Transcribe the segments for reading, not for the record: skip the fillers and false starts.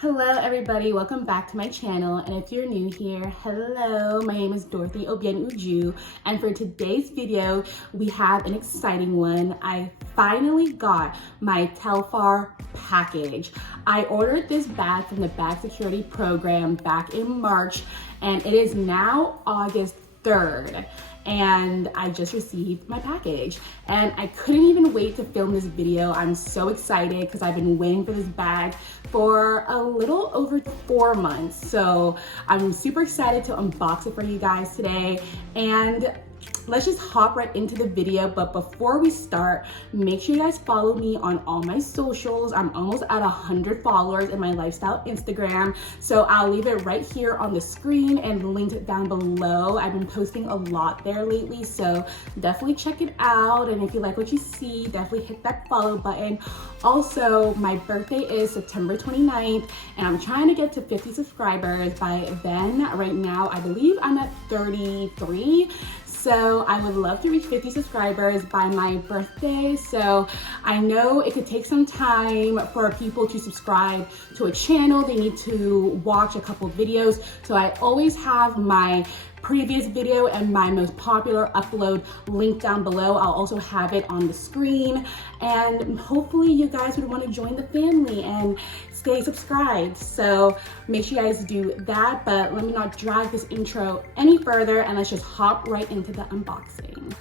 Hello everybody, welcome back to my channel, and if you're new here, hello, my name is Dorothy Obien Uju, and for today's video we have an exciting one. I finally got my Telfar package. I ordered this bag from the bag security program back in March, and it is now August 3rd. And I just received my package and I couldn't even wait to film this video. I'm so excited because I've been waiting for this bag for a little over 4 months. So I'm super excited to unbox it for you guys today, and let's just hop right into the video. But before we start, make sure you guys follow me on all my socials. I'm almost at 100 followers in my lifestyle Instagram, so I'll leave it right here on the screen and linked down below. I've been posting a lot there lately, so definitely check it out. And if you like what you see, definitely hit that follow button. Also, my birthday is September 29th, and I'm trying to get to 50 subscribers by then. Right now, I believe I'm at 33. So I would love to reach 50 subscribers by my birthday. So I know it could take some time for people to subscribe to a channel. They need to watch a couple videos. So I always have my previous video and my most popular upload linked down below. I'll also have it on the screen, and hopefully you guys would want to join the family and stay subscribed. So make sure you guys do that, but let me not drag this intro any further and let's just hop right into the unboxing.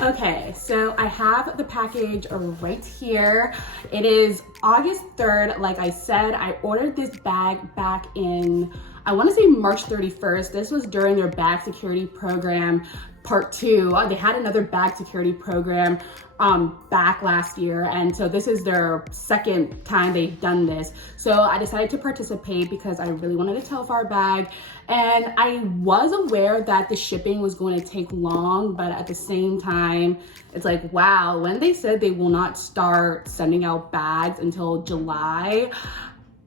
Okay, so I have the package right here. It is August 3rd. Like I said, I ordered this bag back in, I want to say March 31st. This was during their bag security program part 2. They had another bag security program back last year, and so this is their second time they've done this. So I decided to participate because I really wanted a Telfar bag, and I was aware that the shipping was going to take long, but at the same time it's like, wow, when they said they will not start sending out bags until July,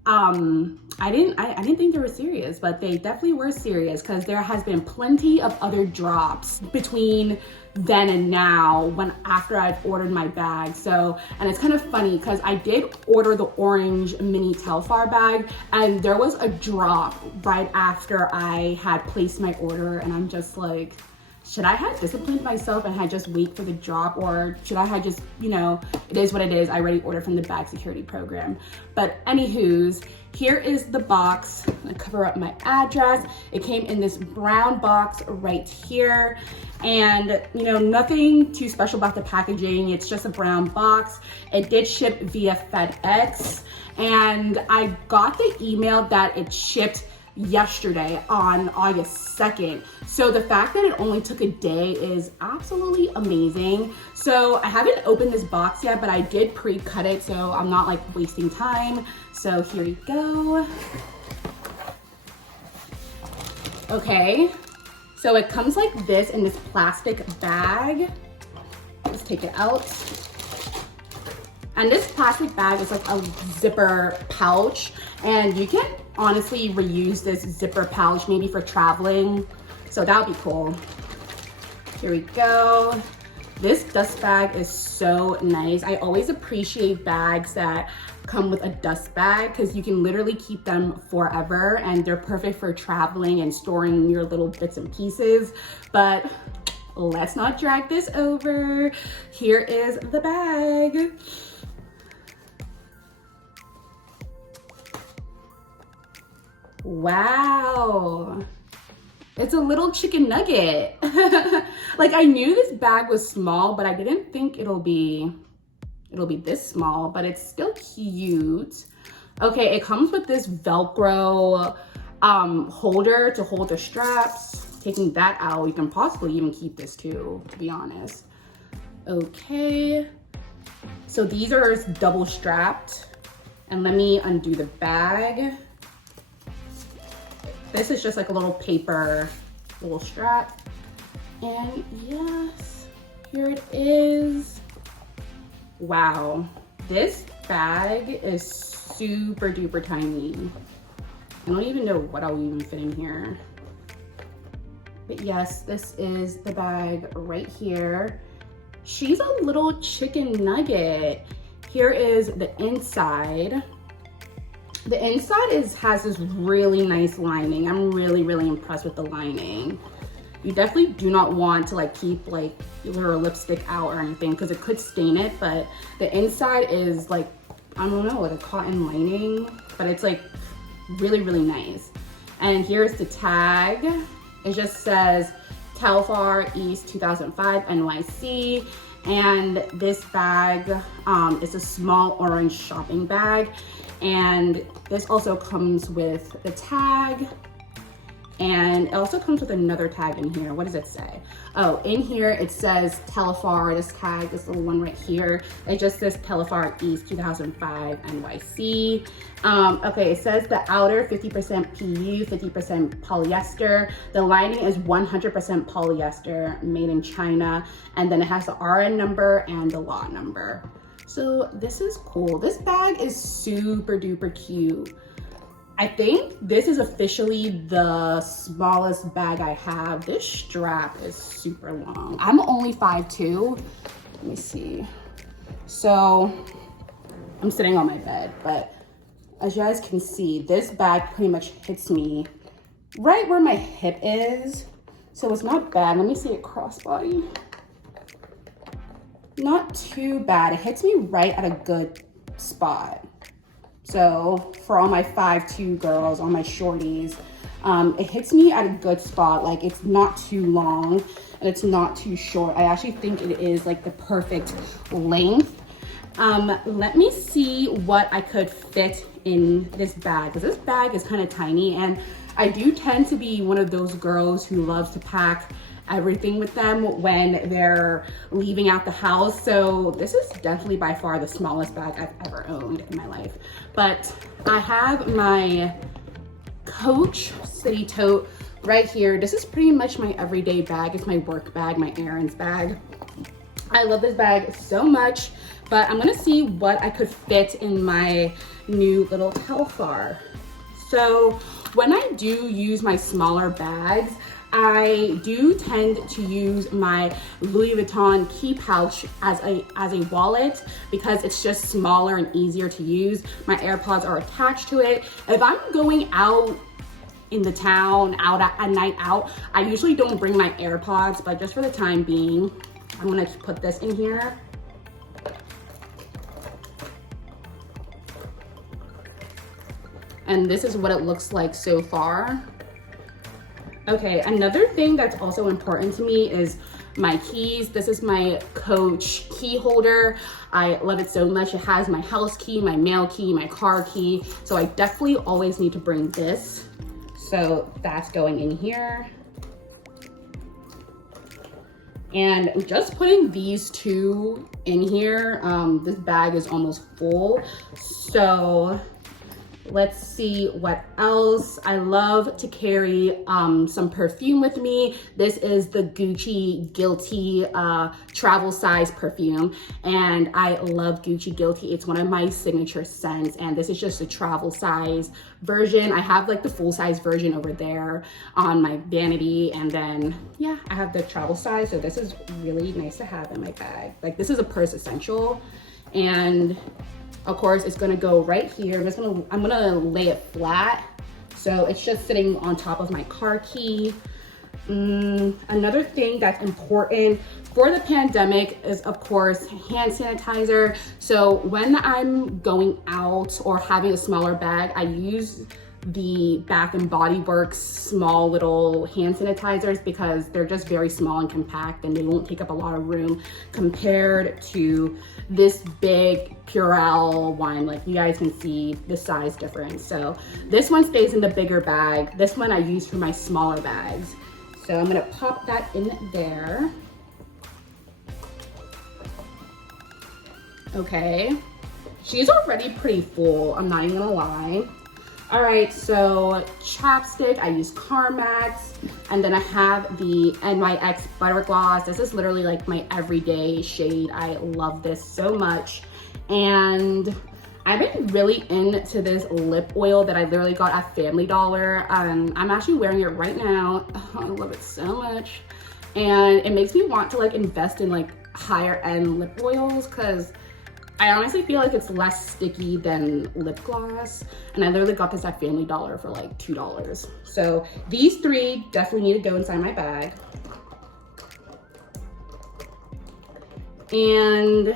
I didn't think they were serious, but they definitely were serious, because there has been plenty of other drops between then and now after I've ordered my bag. So, and it's kind of funny because I did order the orange mini Telfar bag, and there was a drop right after I had placed my order, and I'm just like, should I have disciplined myself and had just wait for the drop, or should I have just, you know, it is what it is. I already ordered from the bag security program. But anywho's, here is the box. I'm gonna cover up my address. It came in this brown box right here. And, you know, nothing too special about the packaging. It's just a brown box. It did ship via FedEx. And I got the email that it shipped yesterday on August 2nd. So the fact that it only took a day is absolutely amazing. So I haven't opened this box yet, but I did pre-cut it, so I'm not like wasting time. So here we go. Okay, so it comes like this in this plastic bag. Let's take it out. And this plastic bag is like a zipper pouch, and you can honestly reuse this zipper pouch maybe for traveling, so that would be cool. Here we go. This dust bag is so nice. I always appreciate bags that come with a dust bag because you can literally keep them forever, and they're perfect for traveling and storing your little bits and pieces. But let's not drag this over. Here is the bag. Wow, it's a little chicken nugget. Like, I knew this bag was small, but I didn't think it'll be this small, but it's still cute. Okay, it comes with this Velcro holder to hold the straps. Taking that out, you can possibly even keep this too, to be honest. Okay, so these are double strapped, and let me undo the bag. This is just like a little paper little strap. And yes, here it is. Wow, this bag is super duper tiny. I don't even know what I'll even fit in here. But yes, this is the bag right here. She's a little chicken nugget. Here is the inside. The inside has this really nice lining. I'm really, really impressed with the lining. You definitely do not want to like keep like your lipstick out or anything because it could stain it, but the inside is like, I don't know, like a cotton lining, but it's like really, really nice. And here's the tag. It just says Telfar East 2005 NYC. And this bag is a small orange shopping bag. And this also comes with the tag. And it also comes with another tag in here. What does it say? Oh, in here it says Telfar. This tag, this little one right here, it just says Telfar East 2005 NYC. Okay, it says the outer 50% PU, 50% polyester. The lining is 100% polyester, made in China. And then it has the RN number and the lot number. So this is cool. This bag is super duper cute. I think this is officially the smallest bag I have. This strap is super long. I'm only 5'2". Let me see. So I'm sitting on my bed, but as you guys can see, this bag pretty much hits me right where my hip is. So it's not bad. Let me see it crossbody. Not too bad. It hits me right at a good spot. So for all my 5'2" girls, all my shorties, it hits me at a good spot. Like it's not too long and it's not too short. I actually think it is like the perfect length. Let me see what I could fit in this bag, because this bag is kind of tiny, and I do tend to be one of those girls who loves to pack everything with them when they're leaving out the house. So this is definitely by far the smallest bag I've ever owned in my life. But I have my Coach City Tote right here. This is pretty much my everyday bag. It's my work bag, my errands bag. I love this bag so much, but I'm gonna see what I could fit in my new little Telfar. So when I do use my smaller bags, I do tend to use my Louis Vuitton key pouch as a wallet because it's just smaller and easier to use. My AirPods are attached to it. If I'm going out in the town, out at night out, I usually don't bring my AirPods, but just for the time being, I'm gonna put this in here. And this is what it looks like so far. Okay, another thing that's also important to me is my keys. This is my Coach key holder. I love it so much. It has my house key, my mail key, my car key. So I definitely always need to bring this. So that's going in here. And just putting these two in here, this bag is almost full. So let's see what else. I love to carry some perfume with me. This is the Gucci Guilty travel size perfume. And I love Gucci Guilty. It's one of my signature scents. And this is just a travel size version. I have like the full size version over there on my vanity. And then, yeah, I have the travel size. So this is really nice to have in my bag. Like this is a purse essential. And of course, it's gonna go right here. I'm gonna lay it flat. So it's just sitting on top of my car key. Another thing that's important for the pandemic is, of course, hand sanitizer. So when I'm going out or having a smaller bag, I use the Bath and Body Works small little hand sanitizers because they're just very small and compact and they won't take up a lot of room compared to this big Purell one. Like you guys can see the size difference. So this one stays in the bigger bag. This one I use for my smaller bags. So I'm gonna pop that in there. Okay, she's already pretty full, I'm not even gonna lie. All right, so chapstick, I use Carmax, and then I have the NYX Butter Gloss. This is literally like my everyday shade. I love this so much. And I've been really into this lip oil that I literally got at Family Dollar. I'm actually wearing it right now. Oh, I love it so much. And it makes me want to like invest in like higher end lip oils because I honestly feel like it's less sticky than lip gloss. And I literally got this at Family Dollar for like $2. So these three definitely need to go inside my bag. And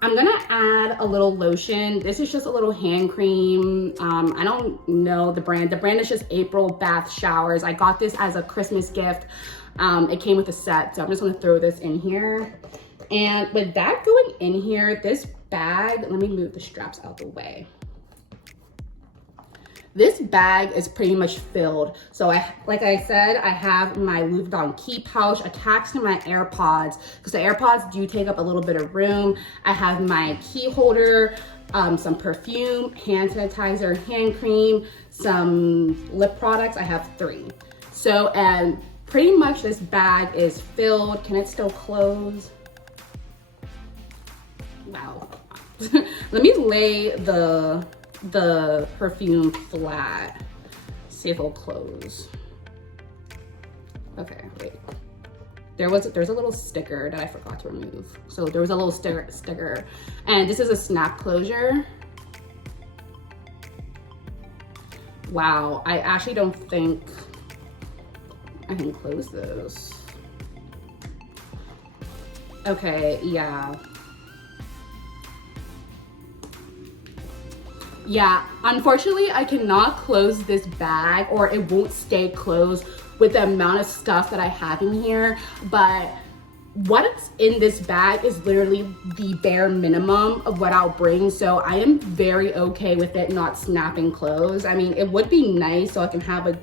I'm gonna add a little lotion. This is just a little hand cream. I don't know the brand. The brand is just April Bath Showers. I got this as a Christmas gift. It came with a set, so I'm just gonna throw this in here. And with that going in here, this bag, let me move the straps out the way. This bag is pretty much filled. So like I said, I have my Louis Vuitton key pouch attached to my AirPods because the AirPods do take up a little bit of room. I have my key holder, some perfume, hand sanitizer, hand cream, some lip products. I have 3. So, and pretty much this bag is filled. Can it still close? Wow. Let me lay the perfume flat, see if it'll close. Okay, wait. There's a little sticker that I forgot to remove. So there was a little sticker, and this is a snap closure. Wow, I actually don't think I can close this. Okay, yeah. Yeah, unfortunately, I cannot close this bag, or it won't stay closed with the amount of stuff that I have in here. But what's in this bag is literally the bare minimum of what I'll bring. So I am very okay with it not snapping closed. I mean, it would be nice so I can have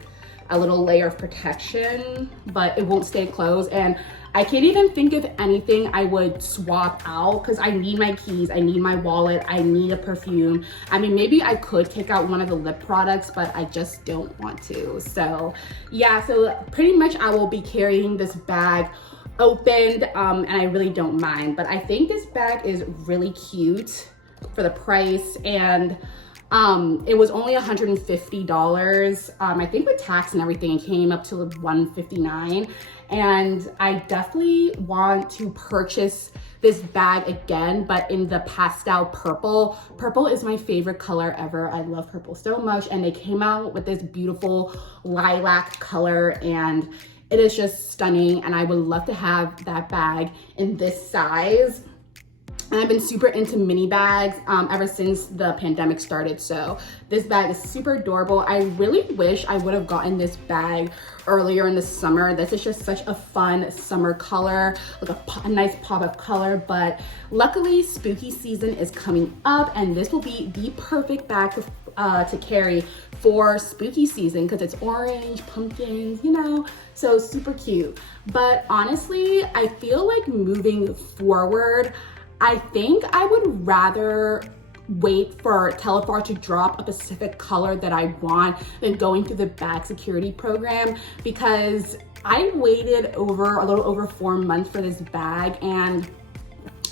a little layer of protection, but it won't stay closed. And I can't even think of anything I would swap out because I need my keys, I need my wallet, I need a perfume. I mean, maybe I could take out one of the lip products, but I just don't want to. So yeah, so pretty much I will be carrying this bag opened, and I really don't mind. But I think this bag is really cute for the price, and it was only $150. I think with tax and everything, it came up to $159. And I definitely want to purchase this bag again, but in the pastel purple. Purple is my favorite color ever. I love purple so much. And they came out with this beautiful lilac color, and it is just stunning. And I would love to have that bag in this size. And I've been super into mini bags ever since the pandemic started. So this bag is super adorable. I really wish I would have gotten this bag earlier in the summer. This is just such a fun summer color, like a nice pop of color. But luckily, spooky season is coming up, and this will be the perfect bag to carry for spooky season because it's orange, pumpkins, you know, so super cute. But honestly, I feel like moving forward, I think I would rather wait for Telfar to drop a specific color that I want than going through the bag security program, because I waited a little over 4 months for this bag, and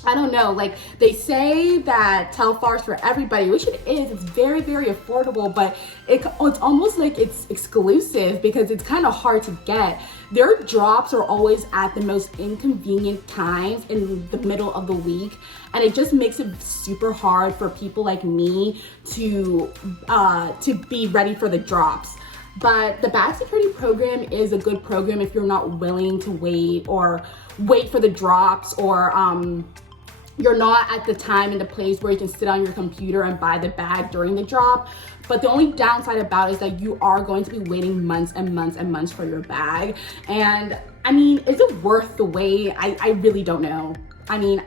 I don't know, like they say that Telfar's for everybody, which it is. It's very, very affordable, but it's almost like it's exclusive because it's kind of hard to get. Their drops are always at the most inconvenient times in the middle of the week, and it just makes it super hard for people like me to be ready for the drops. But the bag security program is a good program if you're not willing to wait for the drops, or you're not at the time and the place where you can sit on your computer and buy the bag during the drop. But the only downside about it is that you are going to be waiting months and months and months for your bag. And I mean, is it worth the wait? I really don't know. I mean,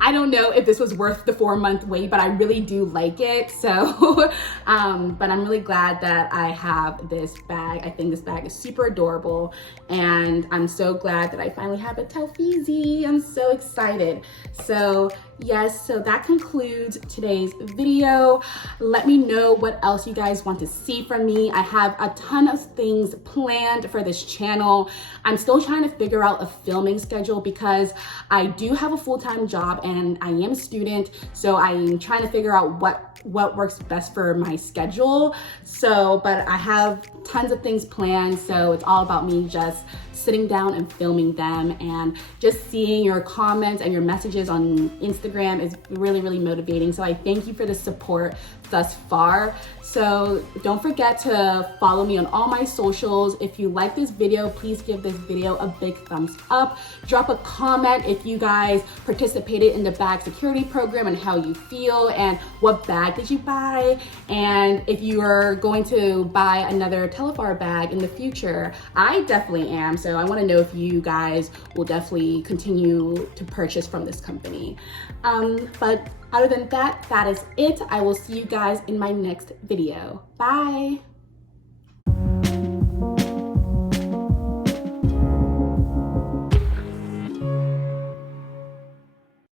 I don't know if this was worth the 4-month wait, but I really do like it. So, but I'm really glad that I have this bag. I think this bag is super adorable, and I'm so glad that I finally have a Telfeezy. I'm so excited. So yes, so that concludes today's video. Let me know what else you guys want to see from me. I have a ton of things planned for this channel. I'm still trying to figure out a filming schedule because I do have a full-time job and I am a student. So I'm trying to figure out what what works best for my schedule. So, but I have tons of things planned, so it's all about me just sitting down and filming them, and just seeing your comments and your messages on Instagram is really, really motivating. So I thank you for the support thus far. So don't forget to follow me on all my socials. If you like this video, please give this video a big thumbs up. Drop a comment if you guys participated in the bag security program and how you feel, and what bag did you buy, and if you are going to buy another Telfar bag in the future. I definitely am, so I want to know if you guys will definitely continue to purchase from this company. But other than that, that is it. I will see you guys in my next video. Bye.